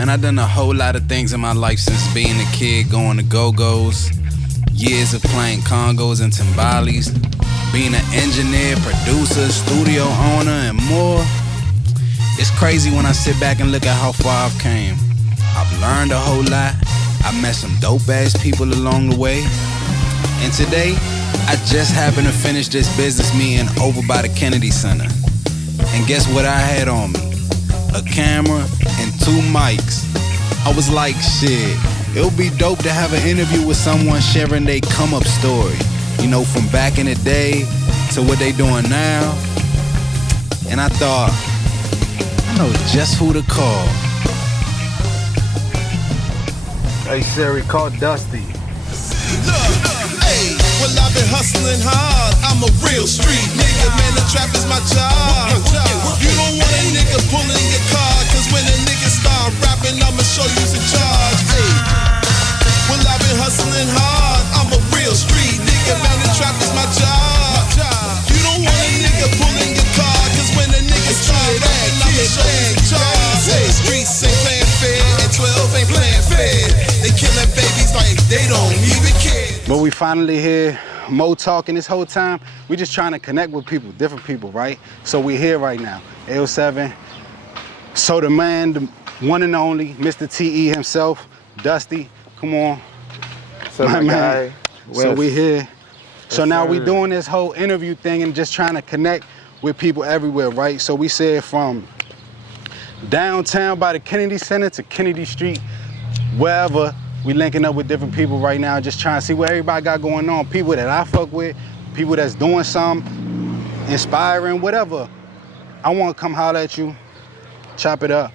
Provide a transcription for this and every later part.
Man, I done a whole lot of things in my life since being a kid, going to GoGos, years of playing congos and timbales, being an engineer, producer, studio owner, and more. It's crazy when I sit back and look at how far I've came. I've learned a whole lot. I met some dope-ass people along the way. And today, I just happened to finish this business meeting over by the Kennedy Center. And guess what I had on me? A camera and 2 mics. I was like, shit, it would be dope to have an interview with someone sharing their come-up story. You know, from back in the day to what they doing now. And I thought, I know just who to call. Hey Siri, call Dusty. Hey, well I've been hustling hard. I'm a real street nigga, man. The trap is my job. You don't want a nigga pulling your car, cause when a nigga start rapping, I'ma show you some charge. Hey, well I've been hustling hard. I'm a real street nigga, man. The trap is my job. You don't want a nigga pulling your car, cause when a nigga start rapping, I'ma show you some charge. Hey, streets ain't playing fair, and 12 ain't playing fair. They killing babies like they don't even care. But we finally here, Mo talking this whole time. We just trying to connect with people, different people, right? So we here right now, 807. So the man, the one and only, Mr. T.E. himself, Dusty, come on. So my man. So we here. So now we sir. doing this whole interview thing and just trying to connect with people everywhere, right? So we said from downtown by the Kennedy Center to Kennedy Street, wherever, we linking up with different people right now, just trying to see what everybody got going on. People that I fuck with, people that's doing something, inspiring, whatever. I want to come holler at you, chop it up,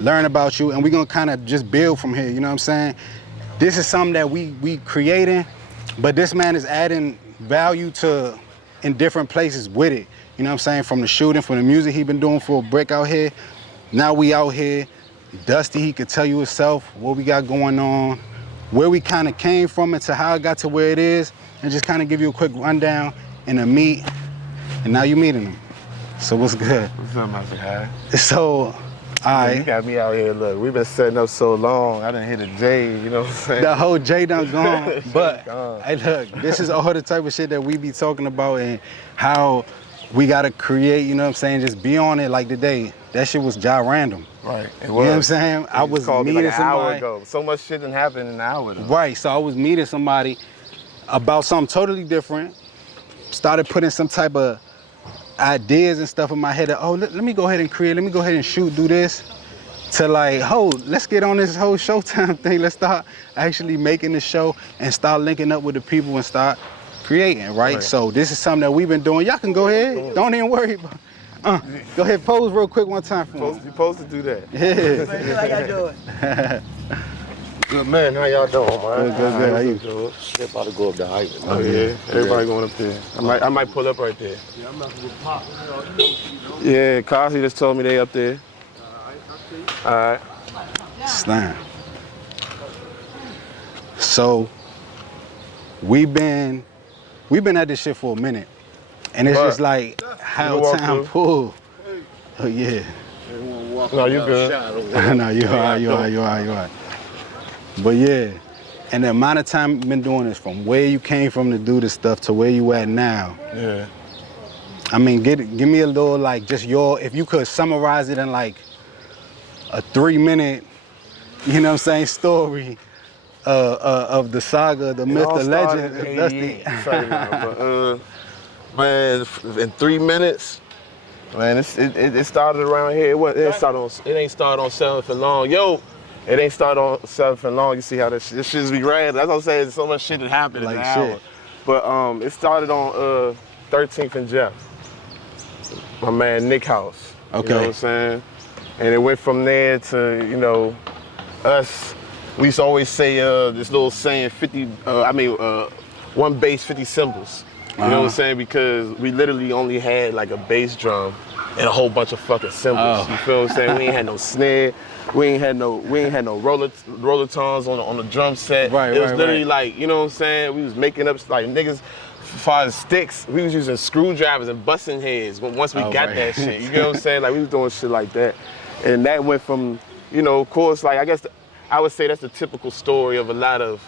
learn about you, and we're gonna kind of just build from here, you know what I'm saying? This is something that we creating, but this man is adding value to in different places with it. You know what I'm saying? From the shooting, from the music he been doing for a brick out here. Now we out here. Dusty, he could tell you himself what we got going on, where we kind of came from and to how it got to where it is, and just kind of give you a quick rundown in a meet. And now you meeting him. So what's good? What's up, my guy? So, all right. You got me out here, look, we've been setting up so long, I done hit a J, you know what I'm saying? The whole J done gone, but gone. hey look, this is all the type of shit that we be talking about and how we gotta create, you know what I'm saying, just be on it like today. That shit was random. Right, it was. You know what I'm saying? I was called me meeting like an hour somebody. ago. So much shit done happened in an hour ago. Right, so I was meeting somebody about something totally different, started putting some type of ideas and stuff in my head that, oh, let me go ahead and create, let me go ahead and shoot, do this, to like, oh, let's get on this whole Showtime thing. Let's start actually making the show and start linking up with the people and start creating, right? So this is something that we've been doing. Y'all can go ahead, don't even worry about it. Go ahead, pose real quick one time for me. You're supposed to do that. Yeah. Like I do it. Good man, how y'all doing, man? Good. How you? Good. Shit about to go up the highway. Oh yeah, everybody going up there. I might pull up right there. Yeah, I'm not with Pop. Yeah, Cosby just told me they up there. All right. Slam. So we've been at this shit for a minute, and it's just like how time pull. Oh yeah. No, you good. No, you all right. But yeah, and the amount of time you've been doing this, from where you came from to do this stuff to where you at now. Yeah. I mean, give me a little, like, just if you could summarize it in like a 3-minute, you know what I'm saying, story of the saga, the myth, the legend. Man, in 3 minutes, man, it started around here. It ain't started on 7th and Long. It ain't started on 7th and Long. You see how this shit's be grand. That's what I'm saying. So much shit that happened in an hour. But it started on 13th and Jeff. My man Nick House. Okay. You know what I'm saying? And it went from there to, you know, us. We used to always say this little saying, 1 bass, 50 cymbals. You know what I'm saying? Because we literally only had like a bass drum and a whole bunch of fucking cymbals. You feel what I'm saying? We ain't had no snare. We ain't had no roller tones on the drum set. It was literally like, you know what I'm saying? We was making up like niggas. As far as sticks, we was using screwdrivers and busting heads once we got that shit. You know what I'm saying? Like we was doing shit like that. And that went from, you know, of course, like I guess I would say that's the typical story of a lot of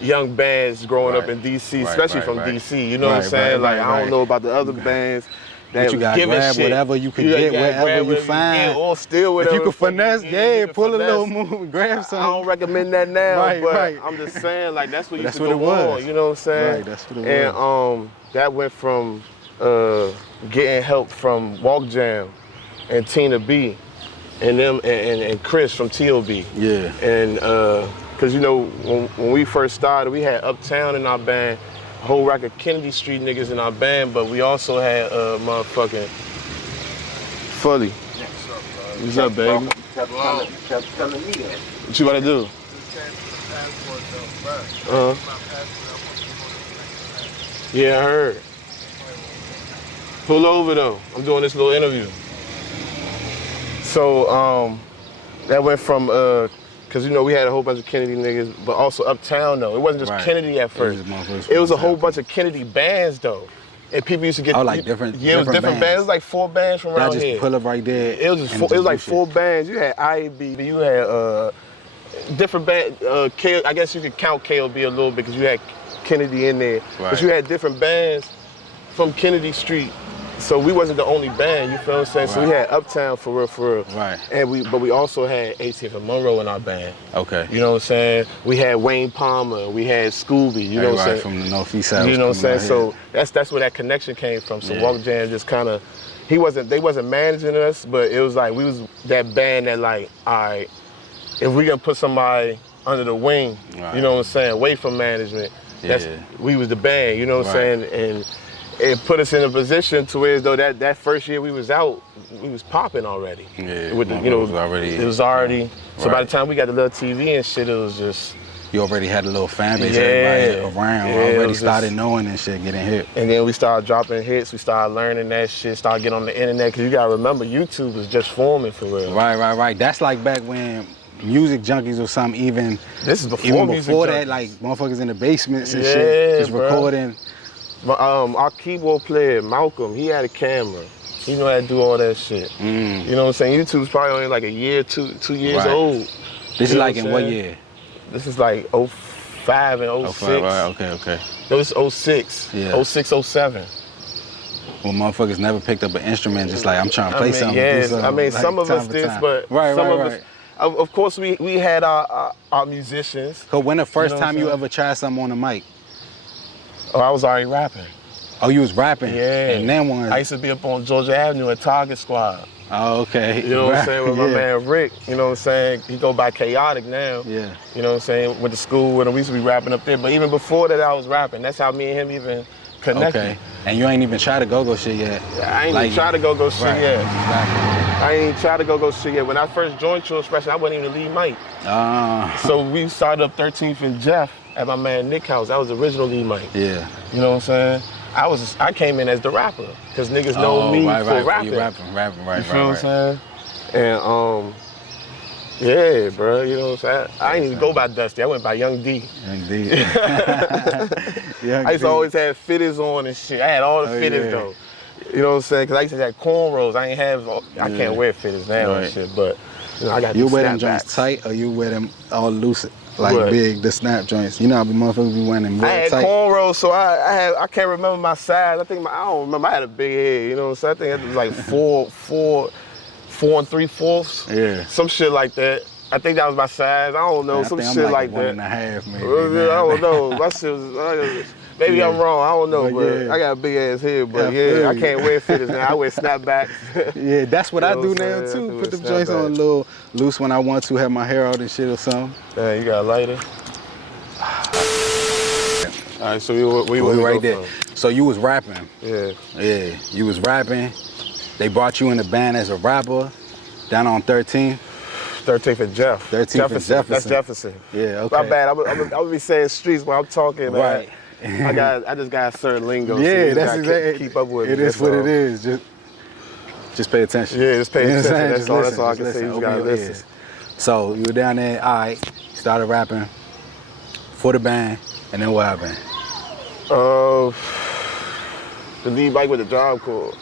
young bands growing up in DC, especially from DC. You know what I'm saying? Like I don't know about the other bands. But you gotta grab shit. whatever you can get, wherever you find. Or steal whatever. If you can finesse, pull a little move, grab something. I don't recommend that now, but right. I'm just saying, like that's what that's used what to it go was. on. You know what I'm saying? Right, that's what it was. And that went from getting help from Walk Jam and Tina B, and them and Chris from T.O.B. Yeah. And cause you know when we first started, we had Uptown in our band. A whole rack of Kennedy Street niggas in our band, but we also had motherfucking Fully. What's up, baby? You kept telling me that. What you about to do? Yeah, I heard. Pull over though. I'm doing this little interview. So that went from cause you know we had a whole bunch of Kennedy niggas, but also Uptown though. It wasn't just Kennedy at first. It was a whole bunch of Kennedy bands though. And people used to get like different. Yeah, it was different bands. It was like 4 bands from around here. Just pull up right there. It was just it was like 4 bands. You had IAB, you had different bands. I guess you could count KLB a little bit because you had Kennedy in there. Right. But you had different bands from Kennedy Street. So we wasn't the only band, you feel what I'm saying? So we had Uptown for real. Right. And we also had 18th and Monroe in our band. Okay. You know what I'm saying? We had Wayne Palmer, we had Scooby, you know what I'm saying? From the Northeast side. You know what I'm saying? So that's where that connection came from. So Walk Jam just kind of, they wasn't managing us, but it was like we was that band that like, all right, if we gonna put somebody under the wing, you know what I'm saying, away from management, we was the band, you know what I'm saying? And it put us in a position to where as though that first year we was out, we was popping already. Yeah, with the, you know, it was already. So by the time we got the little TV and shit, it was just. You already had a little fan base, everybody around already started knowing and shit, getting hit. And then we started dropping hits, we started learning that shit, started getting on the internet, because you gotta remember, YouTube was just forming for real. Right. That's like back when Music Junkies or something, even this is before even Music before Junkies. that, like motherfuckers in the basements and shit, just recording. Our keyboard player, Malcolm, he had a camera. He knew how to do all that shit. You know what I'm saying? YouTube's probably only like a year, two years old. This is like in what year? This is like 05 and 06. 05, right, okay. This is 06, 06, 07. Well, motherfuckers never picked up an instrument, just like, I'm trying to play something. Yeah, something. I mean, like, some of us did, but some of us, of course, we had our musicians. So when the first time you ever tried something on the mic? Oh, I was already rapping. Oh, you was rapping? Yeah. And then one. I used to be up on Georgia Avenue at Target Squad. Oh, okay. You know what I'm saying? With my man Rick, you know what I'm saying? He go by Chaotic now. Yeah. You know what I'm saying? Went to school with him. We used to be rapping up there. But even before that, I was rapping. That's how me and him even connected. Okay. And you ain't even tried to GoGo shit yet? I ain't even tried to GoGo shit yet. Exactly. I ain't even tried to GoGo shit yet. When I first joined Tru Expressionz, I wasn't even the lead mic. So we started up 13th and Jeff at my man Nick's house. That was the original lead mic. Yeah. You know what I'm saying? I came in as the rapper, because niggas know me for rapping. You rapping, you feel what I'm saying? And yeah, bro, you know what I'm saying? I ain't even go by Dusty, I went by Young D. Young D. I used to always have fitters on and shit. I had all the fitters though. You know what I'm saying? Because I used to have cornrows. I can't wear fitters now and shit, but you know, I got You wear them joints tight or you wear them all loose? Like big, the snap joints. You know how motherfuckers be wearing them real tight. I had cornrows, so I can't remember my size. I don't remember. I had a big head, you know what I'm saying? I think it was like 4 3/4. Yeah. Some shit like that. I think that was my size. I don't know, some shit like that. 1.5 maybe. I don't know. My shit was, maybe I'm wrong. I don't know, but I got a big ass head. But I can't wear fitters now. I wear snapbacks. Yeah, that's what I do now too. Put the joints on a little loose when I want to, have my hair out and shit or something. Yeah, you got a lighter? All right, so we right there. So you was rapping. Yeah. Yeah, you was rapping. They brought you in the band as a rapper down on 13th. 13th and Jeff. 13th and Jefferson. That's Jefferson. Yeah, okay. My bad. I would be saying streets when I'm talking. Right. I just got a certain lingo. Yeah, so that's exactly. Keep up with it. It is what it is. Just pay attention. Yeah, just pay attention. That's all I can say. You gotta listen. So you were down there, all right, started rapping for the band, and then what happened? The lead mic with the Job Corps.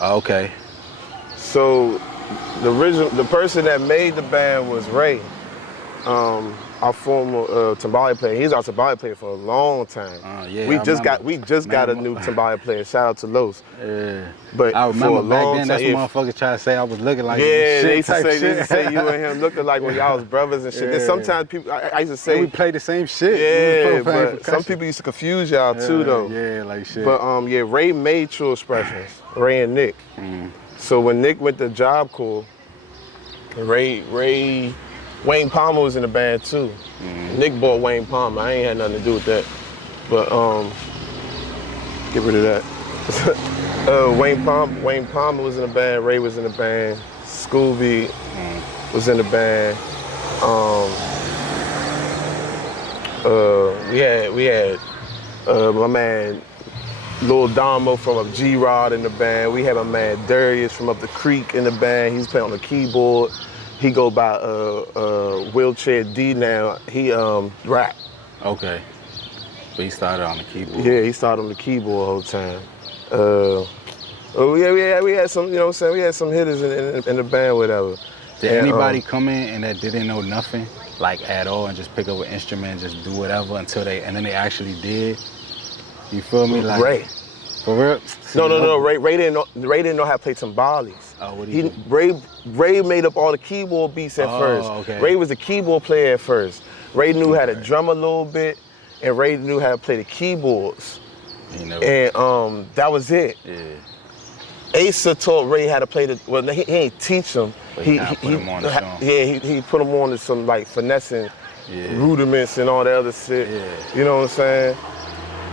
Okay. So the person that made the band was Ray, our former timbale player. He's our timbale player for a long time. Yeah, we just got a new timbale player. Shout out to Los. Yeah. But I remember for a back long then, time, that's what motherfuckers try to say I was looking like. yeah, shit they used to type say, shit. you and him looking like when y'all was brothers and shit. Yeah. And sometimes people, I used to And say, we played the same shit. yeah, We was playing but some percussion. people used to confuse y'all too though. Yeah, like shit. But yeah, Ray made Tru Expressionz, Ray and Nick. So when Nick went to Job Corps, Wayne Palmer was in the band too. Nick bought Wayne Palmer. I ain't had nothing to do with that. But get rid of that. Wayne Palmer was in the band. Ray was in the band. Scooby was in the band. We had my man Lil Damo from up G-Rod in the band. We had my man Darius from up the creek in the band. He's playing on the keyboard. He go by Wheelchair D now. He rap. Okay. But he started on the keyboard. Yeah, he started on the keyboard the whole time. Yeah, we had some, you know what I'm saying? We had some hitters in the band, whatever. Did anybody come in and that didn't know nothing, like at all, and just pick up an instrument, just do whatever and then they actually did? You feel me? Like Ray. For real? No. Ray didn't know how to play timbales. Oh, what did he do? Ray made up all the keyboard beats at first. Okay. Ray was a keyboard player at first. Ray knew how to drum a little bit, and Ray knew how to play the keyboards. You know. And that was it. Yeah. Asa taught Ray how to play he ain't teach him. But he put him on to show him. Yeah, he put him on to some like finessing rudiments and all that other shit. Yeah. You know what I'm saying?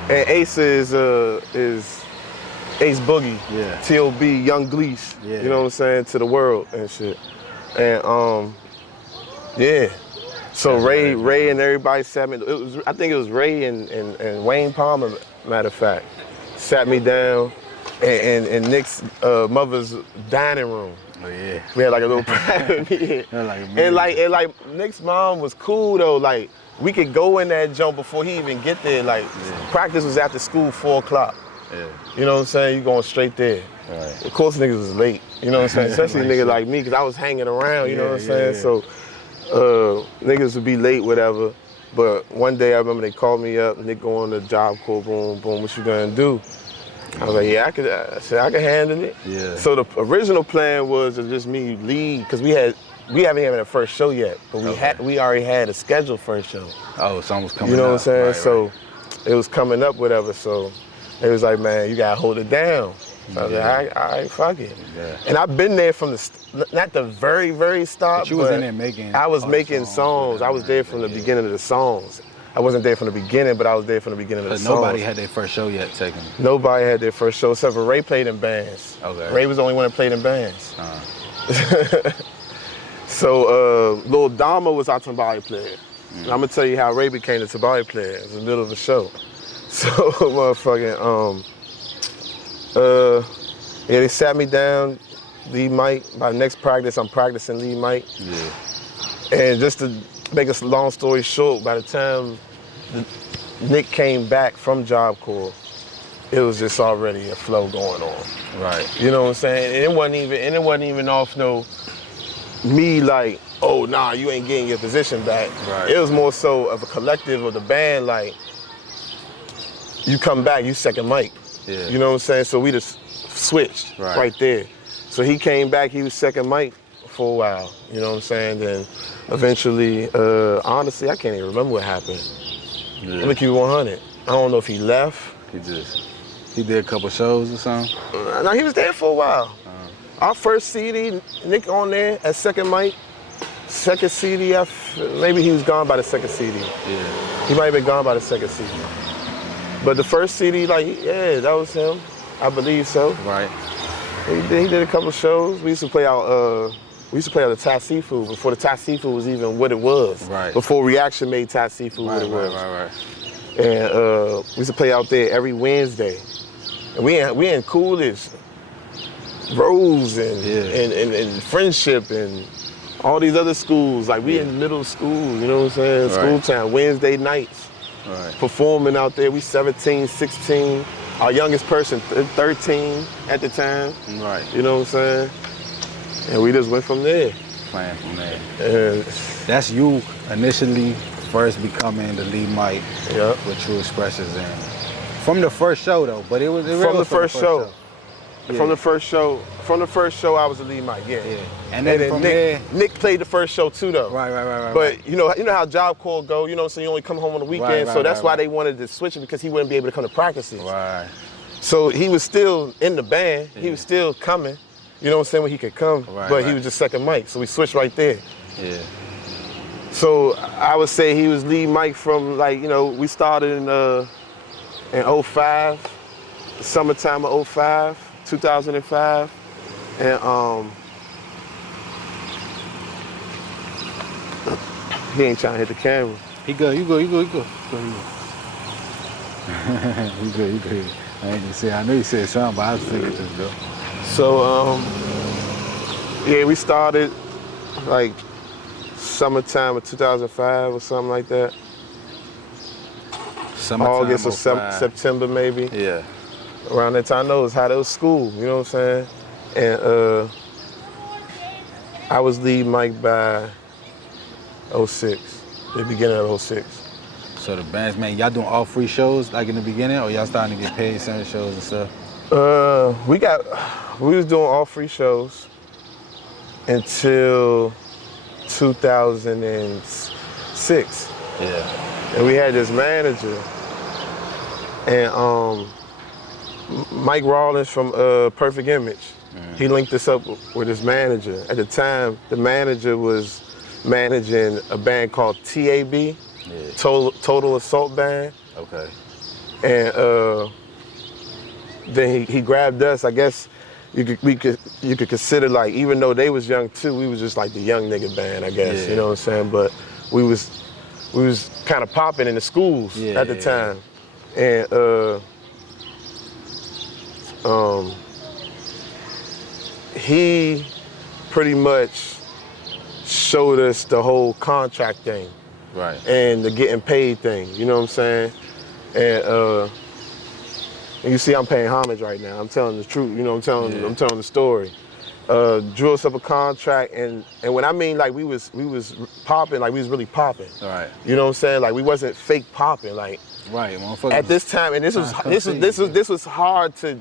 And Asa is Ace Boogie, T.O.B., Young Gleese, you know what I'm saying, to the world and shit. And yeah. So Ray and everybody sat me, I think it was Ray and Wayne Palmer, matter of fact, sat me down in Nick's mother's dining room. Oh yeah. We had like a little private meeting. And like Nick's mom was cool though, like we could go in that jump before he even get there. Like practice was after school, 4 o'clock. Yeah. You know what I'm saying? You going straight there. Right. Of course niggas was late. You know what I'm saying? Especially niggas like me, cause I was hanging around, you know what I'm saying? So niggas would be late, whatever. But one day I remember they called me up, Nick going to Job Corps, boom, boom, what you gonna do? I was like, yeah, I could handle it. Yeah. So the original plan was to just me lead, cause we haven't even had a first show yet, but we already had a scheduled first show. Oh, something was coming up. You know what I'm saying? Right, so it was coming up, whatever. So it was like, man, you gotta hold it down. So I was like, all right, fuck it. Yeah. And I've been there from not the very, very start, but you was in there making. I was making songs. I was there from the beginning of the songs. I wasn't there from the beginning, but I was there from the beginning of the songs. Nobody had their first show yet taken. Nobody had their first show, except for Ray played in bands. Okay. Ray was the only one that played in bands. So Lil Dama was our timbale player. I'm gonna tell you how Ray became the timbale player. It was in the middle of the show. So motherfucking yeah, they sat me down, lead mic. By next practice, I'm practicing lead mic. Yeah. And just to make a long story short, by the time Nick came back from Job Corps, it was just already a flow going on. Right. You know what I'm saying? And it wasn't even off no me like, oh nah, you ain't getting your position back. Right. It was more so of a collective of the band, like, you come back, you second mic. Yeah. You know what I'm saying? So we just switched right there. So he came back, he was second mic for a while. You know what I'm saying? Then eventually, honestly, I can't even remember what happened. Yeah. Let me keep it 100. I don't know if he left. He did a couple shows or something? No, he was there for a while. Our first CD, Nick on there at second mic. Second CD, maybe he was gone by the second CD. Yeah. He might have been gone by the second CD. But the first CD, like, yeah, that was him. I believe so. Right. He did a couple shows. We used to play out the Thai Seafood before the Thai Seafood was even what it was. Right. Before Reaction made Thai Seafood what it was. Right. And we used to play out there every Wednesday. And we in Coolidge, Rose and Friendship and all these other schools. Like we in middle school, you know what I'm saying? School time, Wednesday nights. Right. Performing out there. We 17, 16. Our youngest person, 13 at the time. Right. You know what I'm saying? And we just went from there. Playing from there. And That's you initially first becoming the lead mic yep. with Tru Expressionz and from the first show though, but it was from the first show. Yeah. From the first show, I was the lead mic. Yeah. And then from Nick played the first show too though. Right. But you know how job call go. You know, so you only come home on the weekend. So that's why they wanted to switch it because he wouldn't be able to come to practices. Right. So he was still in the band. Yeah. He was still coming. You know what I'm saying? When he could come, but he was just second mic. So we switched right there. Yeah. So I would say he was lead mic from like, you know, we started in 05, the summertime of 05, 2005. And he ain't trying to hit the camera. He good, you good. You good. I ain't gonna say, I know you said something, but I was thinking just go. So, yeah, we started like summertime of 2005 or something like that. Summertime August or September maybe. Yeah. Around that time, I know it was hot. It was school, you know what I'm saying? And I was lead mic by 06, the beginning of 06. So the bands, man, y'all doing all free shows like in the beginning, or y'all starting to get paid certain shows and stuff? We was doing all free shows until 2006. Yeah. And we had this manager, and Mike Rawlins from Perfect Image. He linked us up with his manager. At the time, the manager was managing a band called TAB, Total Assault Band. Okay. And then he grabbed us. I guess you could consider, like, even though they was young too, we was just like the young nigga band, I guess. You know what I'm saying? But we was kind of popping in the schools at the time. And he pretty much showed us the whole contract thing. Right. And the getting paid thing, you know what I'm saying? And you see I'm paying homage right now. I'm telling the truth, you know, I'm telling the story. Drew us up a contract, and when I mean like we was popping, like we was really popping. Right. You know what I'm saying? Like we wasn't fake popping, like at this time, and this was hard to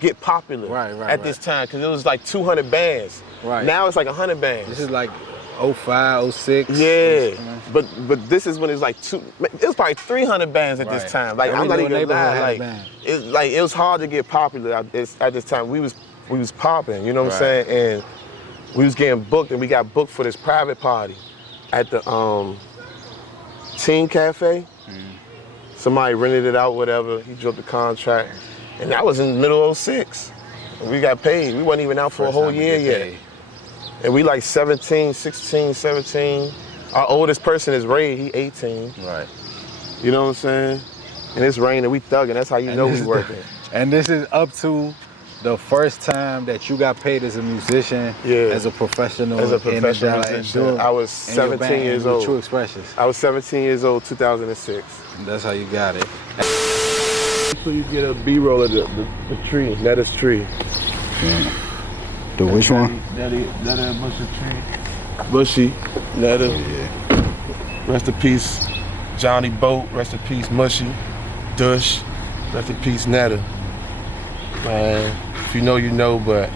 get popular at this time, because it was like 200 bands. Right. Now it's like 100 bands. This is like 05, 06. Yeah, but this is when it was like it was probably 300 bands at this time. Like I'm not even gonna lie, like it was hard to get popular at this time. We was popping, you know what I'm saying? And we was getting booked, and we got booked for this private party at the Teen Cafe. Somebody rented it out, whatever. He drew up the contract, and that was in the middle of 06. And we got paid. We wasn't even out for a whole year yet. And we like 17, 16, 17. Our oldest person is Ray, he 18. Right. You know what I'm saying? And it's raining, we thugging, that's how you know we working. And this is up to the first time that you got paid as a musician, as a professional. As a professional musician. I was 17 years old. Tru Expressionz. I was 17 years old, 2006. And that's how you got it. So you get a B-roll of the tree, Netta's tree. The which one? Netta Bushy tree. Bushy, Netta. Rest in peace, Johnny Boat. Rest in peace, Mushy. Dush. Rest in peace, Netta. Man, if you know, you know, but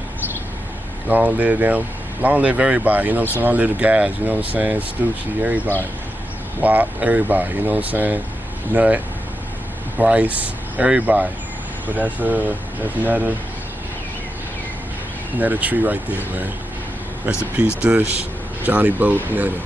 long live them. Long live everybody, you know what I'm saying? Long live the guys, you know what I'm saying? Stucci, everybody. Wop, everybody, you know what I'm saying? Nut, Bryce, everybody. But that's Netta tree right there, man. Rest in peace, Dush, Johnny Boat, Netta.